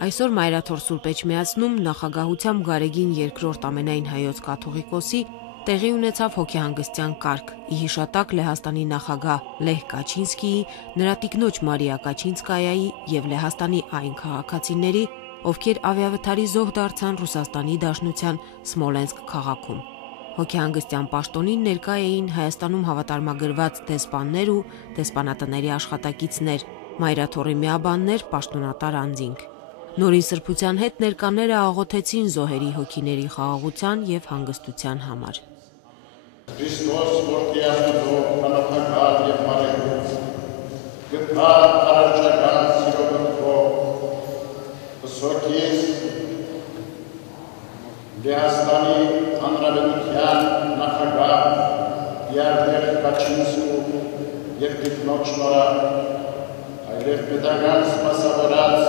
Այսօր Մայրաթոր Սուրբ Էջմիածնում նախագահությամբ Գարեգին II ամենայն հայոց կաթողիկոսի տեղի ունեցավ հոգեհանգստյան կարգ՝ ի հիշատակ Լեհաստանի նախագահ Լեհ Կաչինսկիի, նրա տիկնոջ Մարիա Կաչինսկայայի և Լեհաստանի այն քաղաքացիների, ովքեր ավիավթարի զոհ դարձան Ռուսաստանի Դաշնության Սմոլենսկ քաղաքում։ Հոգեհանգստյան պաշտոնին ներկա էին Հայաստանում հավատարմագրված դեսպաններ ու դեսպանատների աշխատակիցներ, Մայրաթորի միաբաններ, պաշտոնատար անձինք։ Նորին սրբության հետ ներկաները աղոթեցին զոհերի հոգիների խաղաղության և հանգստության համար։ Քրիստոս որդի Աստծո անապնակալ և մարեգուց, գտար առաջական սիրո մտքով, վսոքիս Լեհաստանի Հանրապետության նախագահ Լեհ Կաչինսկու և տիկնոջ նորա, այլև պետական սպասավորած